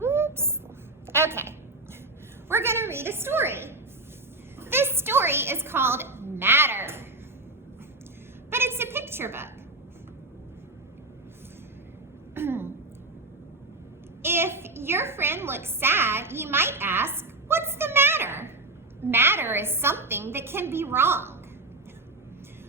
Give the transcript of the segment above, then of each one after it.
Oops. Okay. We're going to read a story. This story is called Matter, but it's a picture book. If your friend looks sad, you might ask, what's the matter? Matter is something that can be wrong.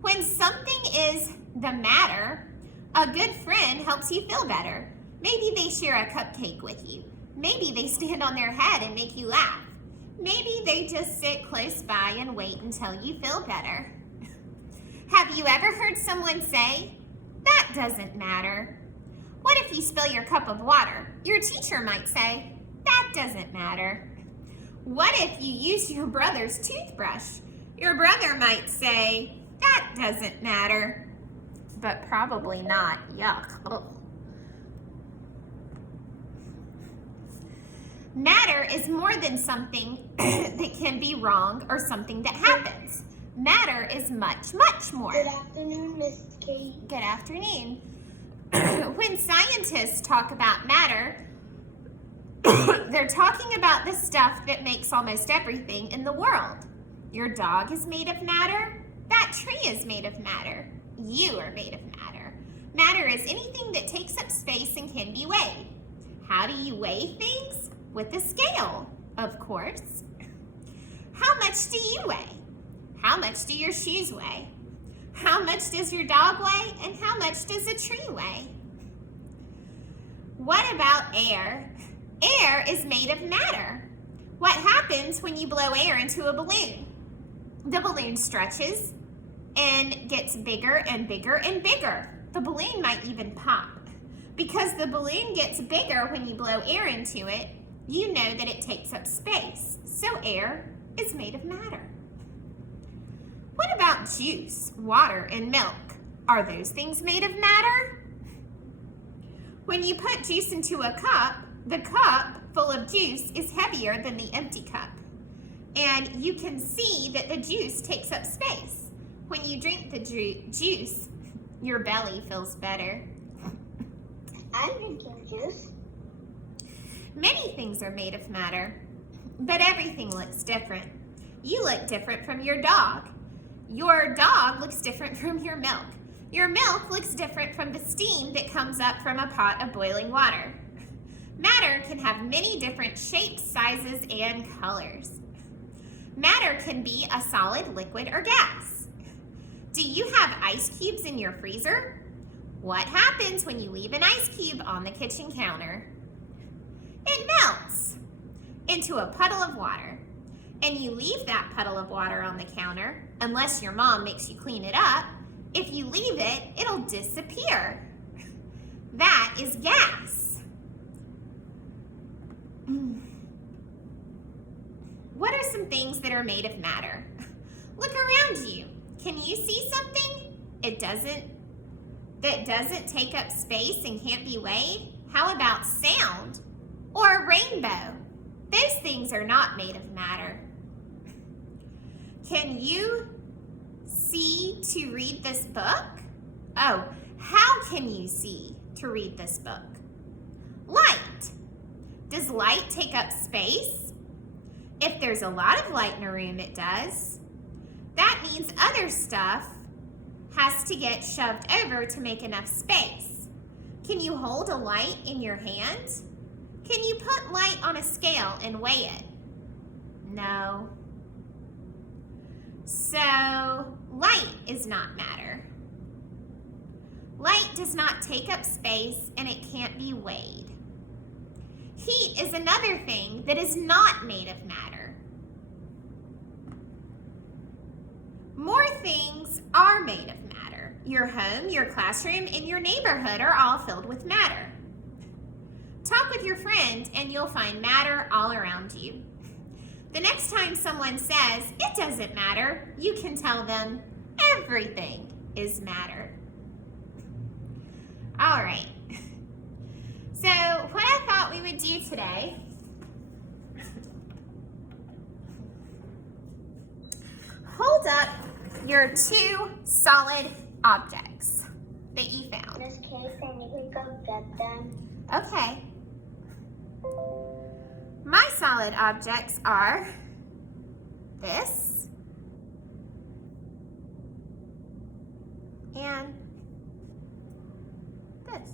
When something is the matter, a good friend helps you feel better. Maybe they share a cupcake with you. Maybe they stand on their head and make you laugh. Maybe they just sit close by and wait until you feel better. Have you ever heard someone say, that doesn't matter? What if you spill your cup of water? Your teacher might say, that doesn't matter. What if you use your brother's toothbrush? Your brother might say, that doesn't matter. But probably not. Yuck. Ugh. Matter is more than something that can be wrong or something that happens. Matter is much, much more. Good afternoon, Miss Kate. Good afternoon. When scientists talk about matter, they're talking about the stuff that makes almost everything in the world. Your dog is made of matter. That tree is made of matter. You are made of matter. Matter is anything that takes up space and can be weighed. How do you weigh things? With a scale, of course. How much do you weigh? How much do your shoes weigh? How much does your dog weigh? And how much does a tree weigh? What about air? Air is made of matter. What happens when you blow air into a balloon? The balloon stretches and gets bigger and bigger and bigger. The balloon might even pop. Because the balloon gets bigger when you blow air into it, you know that it takes up space. So air is made of matter. What about juice, water, and milk? Are those things made of matter? When you put juice into a cup, the cup full of juice is heavier than the empty cup. And you can see that the juice takes up space. When you drink the juice, your belly feels better. I'm drinking juice. Many things are made of matter, but everything looks different. You look different from your dog. Your dog looks different from your milk. Your milk looks different from the steam that comes up from a pot of boiling water. Matter can have many different shapes, sizes, and colors. Matter can be a solid, liquid, or gas. Do you have ice cubes in your freezer? What happens when you leave an ice cube on the kitchen counter? It melts into a puddle of water. And you leave that puddle of water on the counter, unless your mom makes you clean it up. If you leave it, it'll disappear. That is gas. What are some things that are made of matter? Look around you. Can you see something that doesn't take up space and can't be weighed? How about sound or a rainbow? Those things are not made of matter. Can you see to read this book? Oh, how can you see to read this book? Light. Does light take up space? If there's a lot of light in a room, it does. That means other stuff has to get shoved over to make enough space. Can you hold a light in your hand? Can you put light on a scale and weigh it? No. So, light is not matter. Light does not take up space and it can't be weighed. Heat is another thing that is not made of matter. More things are made of matter. Your home, your classroom, and your neighborhood are all filled with matter. Talk with your friend and you'll find matter all around you. The next time someone says, it doesn't matter, you can tell them, everything is matter. All right. So what I thought we would do today, hold up your two solid objects that you found? Miss Kay, can you go get them? Okay. My solid objects are this and this.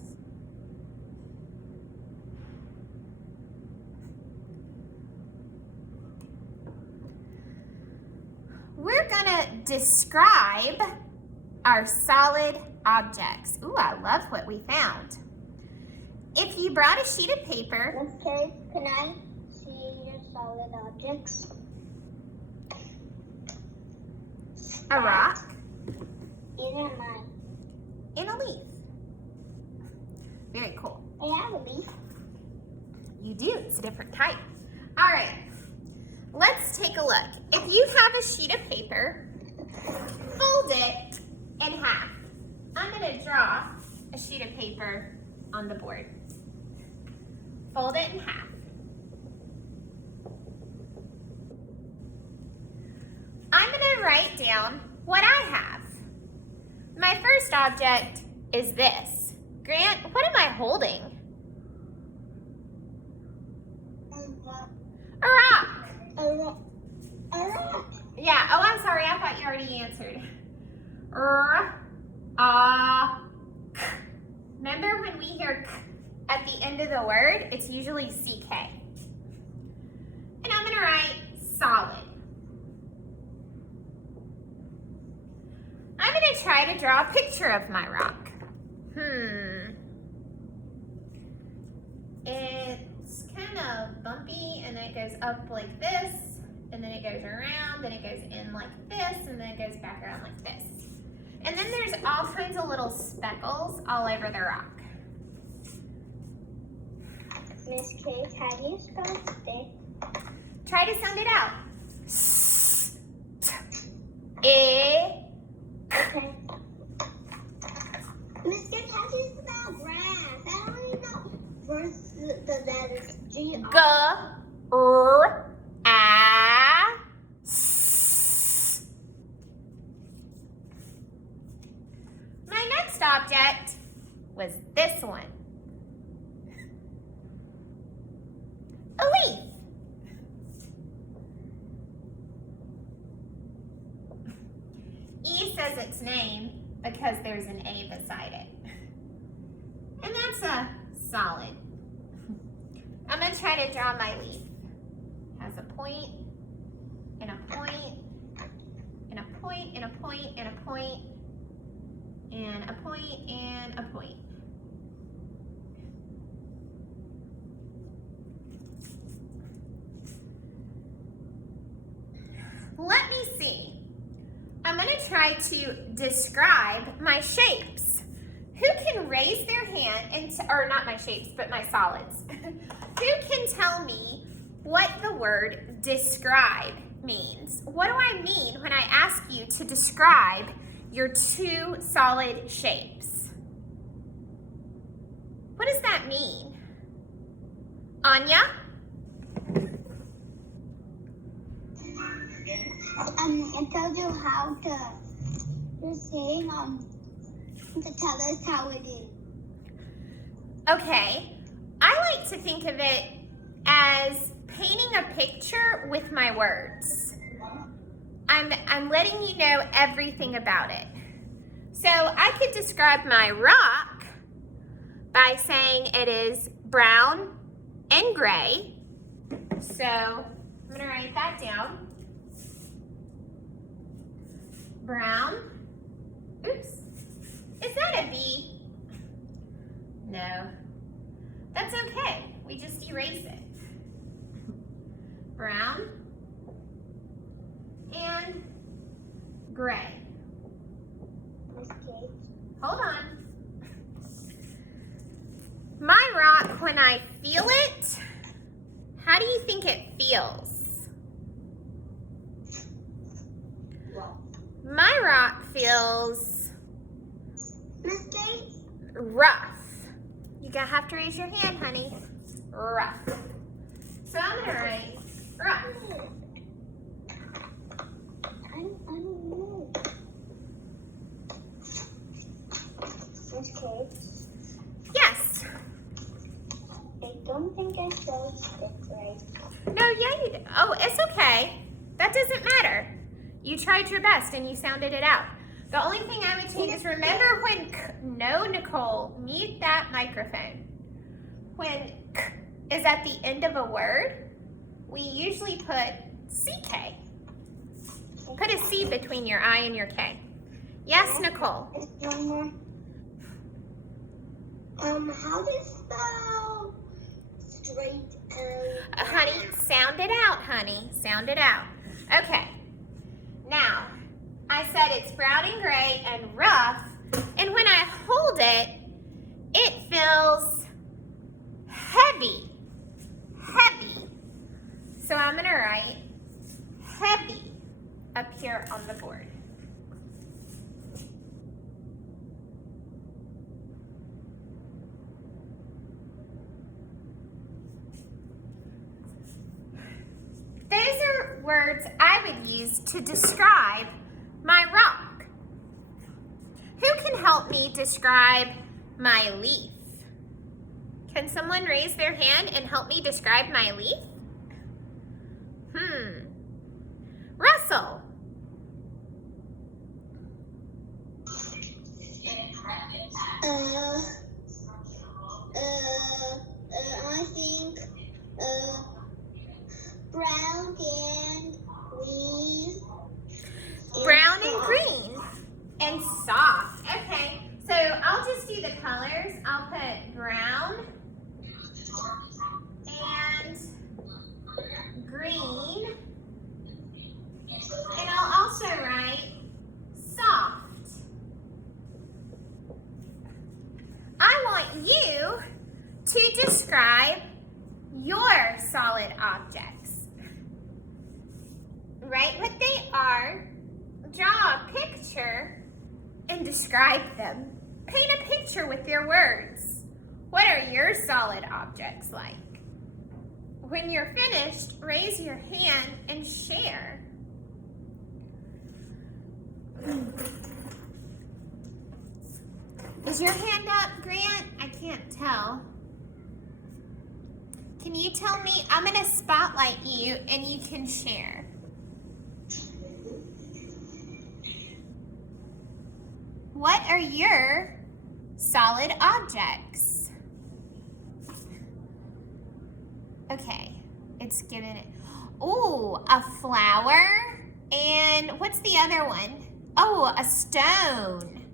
We're gonna describe our solid objects. Ooh, I love what we found. If you brought a sheet of paper, Miss Kay, can I see your solid objects? a rock, Either mine. and a leaf. Very cool. I have a leaf. You do, it's a different type. All right, let's take a look. If you have a sheet of paper, fold it in half. I'm gonna draw a sheet of paper on the board. Fold it in half. I'm gonna write down what I have. My first object is this. Grant, what am I holding? A rock. A rock. Yeah, oh, I'm sorry, I thought you already answered. Remember when we hear k at the end of the word, it's usually CK. And I'm gonna write solid. I'm gonna try to draw a picture of my rock. It's kind of bumpy and then it goes up like this, and then it goes around, then it goes in like this, and then it goes back around like this. And then there's all kinds of little speckles all over the rock. Miss Kay, how do you spell stick? Try to sound it out. E. Okay. Miss Kay, how do you spell grass? I don't even know. First, the letters G. G. R. A. S. My next object was this one. A leaf. E says its name because there's an A beside it. And that's a solid. I'm going to try to draw my leaf. Has a point, and a point, and a point, and a point, and a point, and a point, and a point. Let me see. I'm going to try to describe my shapes. Who can raise their hand, or not my shapes, but my solids? Who can tell me what the word describe means? What do I mean when I ask you to describe your two solid shapes? What does that mean? Anya? It tells you how to, you're saying, to tell us how it is. Okay, I like to think of it as painting a picture with my words. I'm letting you know everything about it. So I could describe my rock by saying it is brown and gray. So I'm gonna write that down. Brown. Oops. Is that a B? No. That's okay. We just erase it. Brown and gray. Miss Kay. Hold on. My rock, when I feel it, how do you think it feels? My rock feels Miss Kay. rough. You gotta have to raise your hand, honey. Rough. So I'm gonna write rough. I don't know. always stick right. No, yeah, you did. Oh, it's okay. That doesn't matter. You tried your best and you sounded it out. The only thing I would change is remember when no, Nicole, mute that microphone. When k is at the end of a word, we usually put CK. Put a C between your I and your K. Yes, Nicole. One more. How do you spell straight and Honey, sound it out, honey. Sound it out. Okay. Now, I said it's brown and gray and rough, and when I hold it, it feels heavy. Heavy. So I'm going to write heavy up here on the board. Those are words I would use to describe my rock. Who can help me describe my leaf? Can someone raise their hand and help me describe my leaf? Russell. I think brown and green. Brown and green and soft. Okay, so I'll just do the colors. I'll put brown and green, and I'll also write soft. I want you to describe your solid objects. Write what they are, draw a picture, and describe them. Paint a picture with your words. What are your solid objects like? When you're finished, raise your hand and share. Is your hand up, Grant? I can't tell. Can you tell me? I'm going to spotlight you and you can share. What are your solid objects? Okay, it's giving it. Ooh, a flower. And what's the other one? Oh, a stone.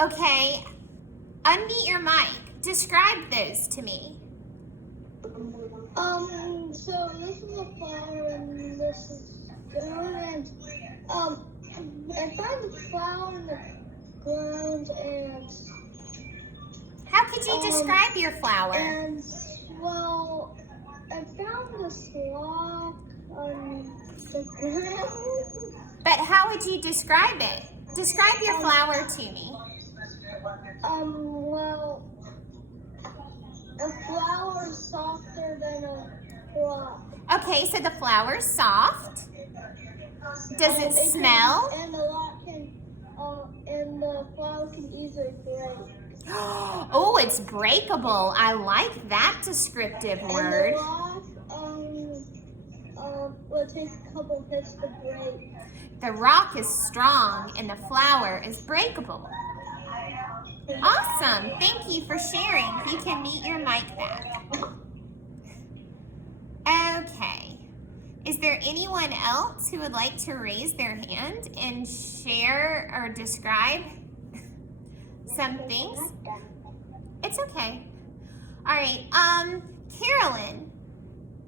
Okay, unmute your mic. Describe those to me. So this is a flower and this is stone and I found the flower in the ground and How could you describe your flower? and well I found this rock on the ground. But how would you describe it? Describe your flower to me. Well, a flower is softer than a rock. Okay, so the flower's soft. Does it smell? And the rock can, and the flower can easily break. Oh, it's breakable. I like that descriptive word. And the rock, will take a couple hits to break. The rock is strong and the flower is breakable. Awesome. Thank you for sharing. You can mute your mic back. Okay. Is there anyone else who would like to raise their hand and share or describe some things? It's okay. All right. Carolyn,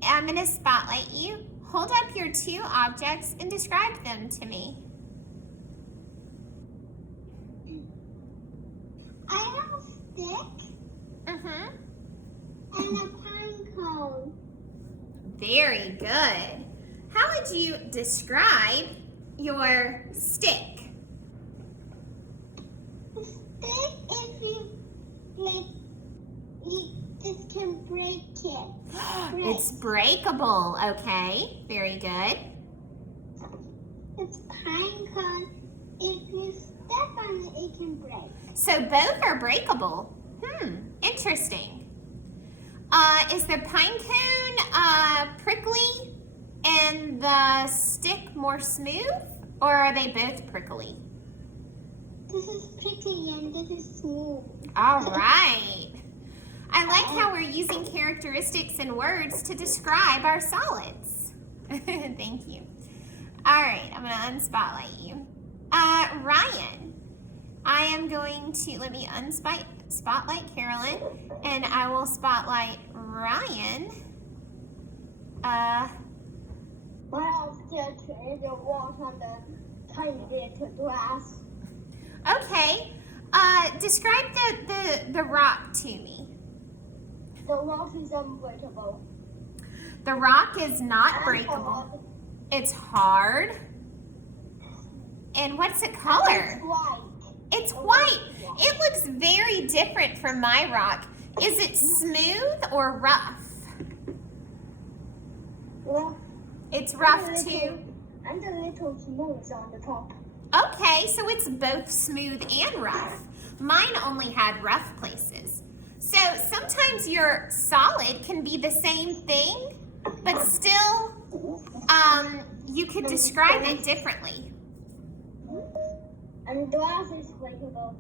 I'm going to spotlight you. Hold up your two objects and describe them to me. I have a stick Mm-hmm. and a pine cone. Very good. How would you describe your stick? The stick, if you just can break it. It's breakable, okay. Very good. It's pine cone. If you step on it, it can break. So both are breakable. Interesting. Is the pine cone prickly and the stick more smooth, or are they both prickly? This is prickly and this is smooth. All right. I like how we're using characteristics and words to describe our solids. Thank you. All right, I'm going to unspotlight you. Ryan, I am going to, let me spotlight Carolyn, and I will spotlight Ryan. Well, just walk on the tiny bit of grass. Okay, describe the rock to me. The rock is unbreakable. The rock is not breakable. It's hard. And what's it color? It's white. It's white. It looks very different from my rock. Is it smooth or rough? Well, It's rough too. And a little smooth on the top. Okay, so it's both smooth and rough. Mine only had rough places. So sometimes your solid can be the same thing, but still you could describe it differently. And the grass is breakable.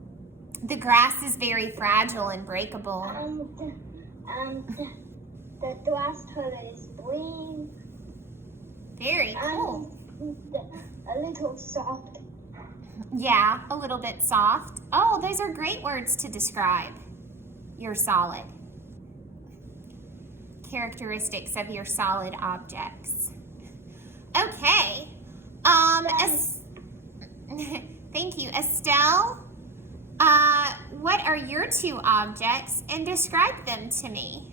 The grass is very fragile and breakable. And the grass color is green. Very cool. And a little soft. Yeah, a little bit soft. Oh, those are great words to describe your solid. Characteristics of your solid objects. Okay. Thank you. Estelle, what are your two objects, and describe them to me?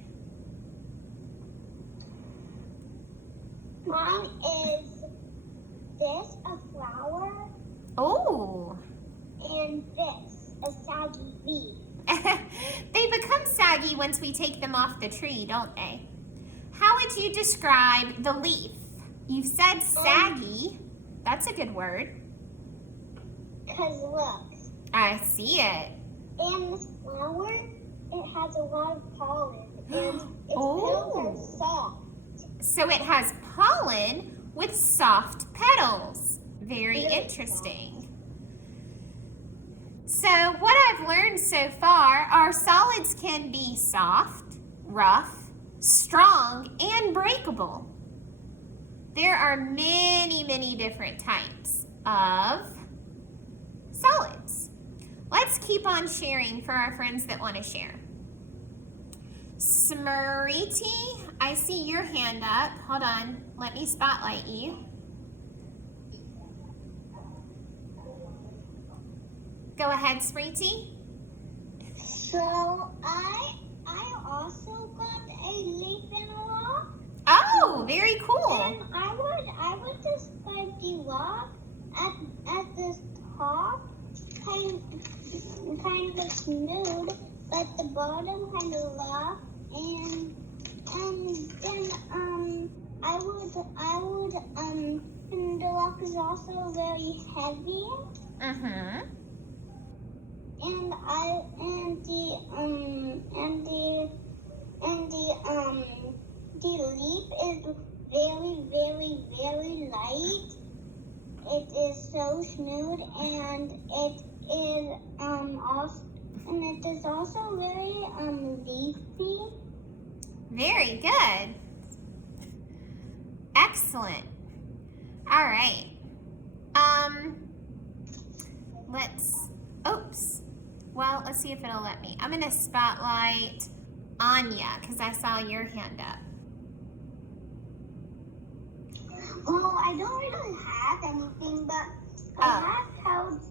Mine is this, a flower, Oh. and this, a saggy leaf. They become saggy once we take them off the tree, don't they? How would you describe the leaf? You've said saggy. That's a good word. Because look, I see it. and this flower, it has a lot of pollen, and its Oh. petals are soft. So it has pollen with soft petals. Very Very interesting. So what I've learned so far, our solids can be soft, rough, strong, and breakable. There are many, many different types of solids. Let's keep on sharing for our friends that want to share. Smriti, I see your hand up. Hold on, let me spotlight you. Go ahead, Smriti. So I also got a leaf and a rock. Oh, very cool. And I would describe the rock at the top kind of smooth, but the bottom kind of rough, and then and the rock is also very heavy, Mm-hmm. The leaf is very, very, very light. It is so smooth, and it is also very leafy. Very good. Excellent. All right. Let's see if it'll let me. I'm going to spotlight Anya because I saw your hand up. Well, I don't really have anything, but I have held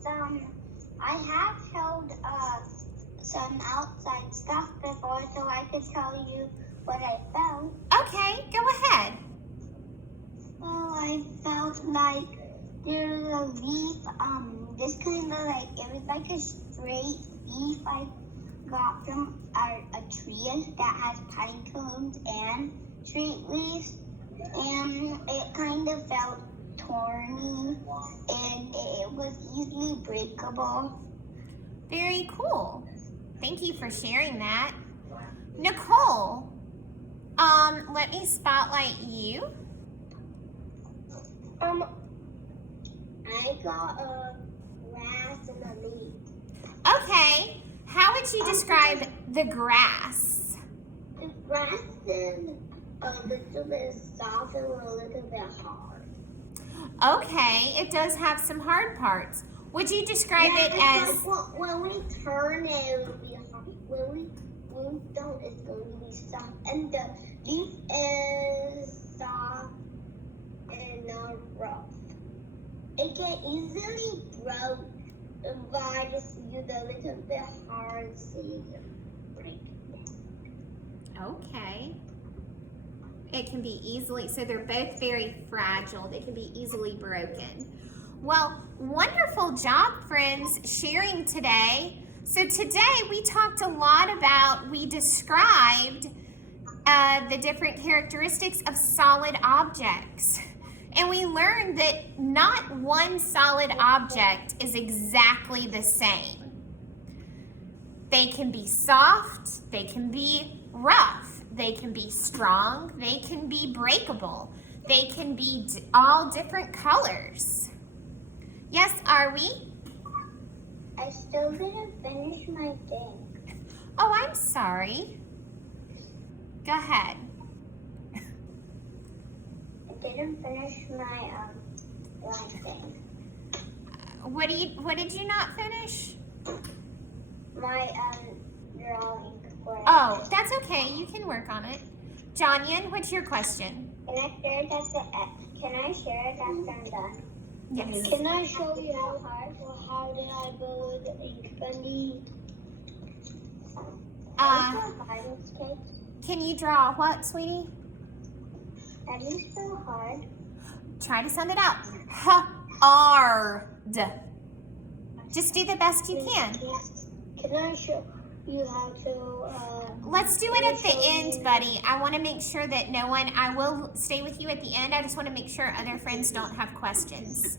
some outside stuff before, so I could tell you what I found. Okay, go ahead. Well, I felt like there's a leaf, this kind of like, it was like a straight leaf I got from a tree that has pine cones and straight leaves, and it kind of felt thorny, and it was easily breakable. Very cool. Thank you for sharing that. Nicole, Let me spotlight you. I got a grass and a leaf. Okay. How would you describe the grass? The grass is a little bit soft and a little bit hard. Okay, it does have some hard parts. Would you describe it it's as... like when we turn it, it will be hard. When we don't, it's going to be soft. And the leaf is soft and not rough. It can easily broke if I just use a little bit hard to break it. Okay. It can be easily, so they're both very fragile. They can be easily broken. Well, wonderful job, friends, sharing today. So today we talked a lot about, we described the different characteristics of solid objects. And we learned that not one solid object is exactly the same. They can be soft, they can be rough, they can be strong, they can be breakable, they can be all different colors. Yes, are we? I still didn't finish my thing. Oh, I'm sorry. Go ahead. I didn't finish my last thing. What did you not finish? My drawing. Oh, that's okay. You can work on it. Jonyan, what's your question? Can I share it after I'm done? Yes. Can I show you how did I build the ink bunny? Can you draw what, sweetie? That is so hard. Try to sound it out. Hard. Just do the best you can. Can I show you how to? Let's do it at the end, buddy. I want to make sure that no one, I will stay with you at the end. I just want to make sure other friends don't have questions.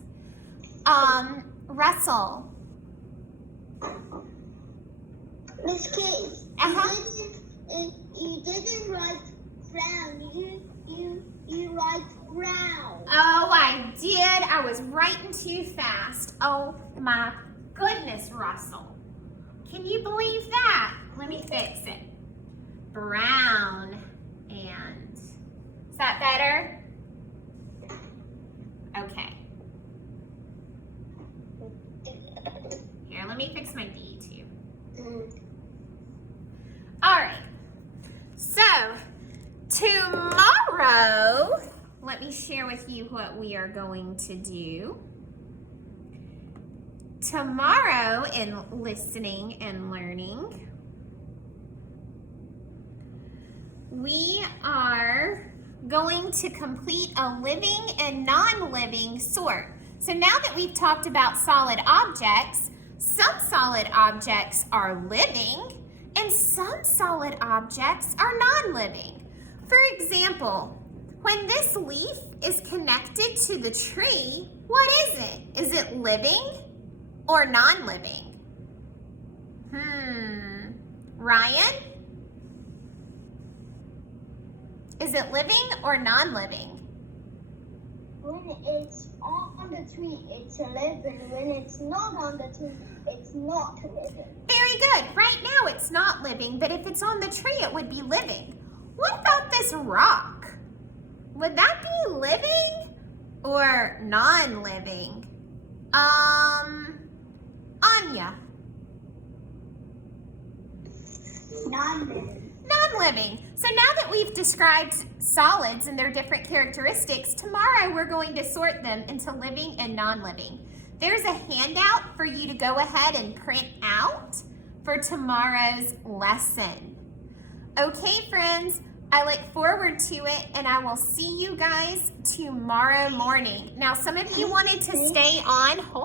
Russell. Miss Kate, you didn't write brown. You write brown. Oh, I did. I was writing too fast. Oh my goodness, Russell. Can you believe that? Let me fix it. Brown and, is that better? Okay. Here, let me fix my D too. All right. So, tomorrow, let me share with you what we are going to do. Tomorrow in listening and learning, we are going to complete a living and non-living sort. So now that we've talked about solid objects, some solid objects are living and some solid objects are non-living. For example, when this leaf is connected to the tree, what is it? Is it living or non-living? Ryan? Is it living or non-living? When it's on the tree, it's living. When it's not on the tree, it's not living. Very good. Right now it's not living, but if it's on the tree, it would be living. What about this rock? Would that be living or non-living? Anya. Non-living. Non-living. So now that we've described solids and their different characteristics, tomorrow we're going to sort them into living and non-living. There's a handout for you to go ahead and print out for tomorrow's lesson. Okay, friends, I look forward to it, and I will see you guys tomorrow morning. Now, some of you wanted to stay on. Hold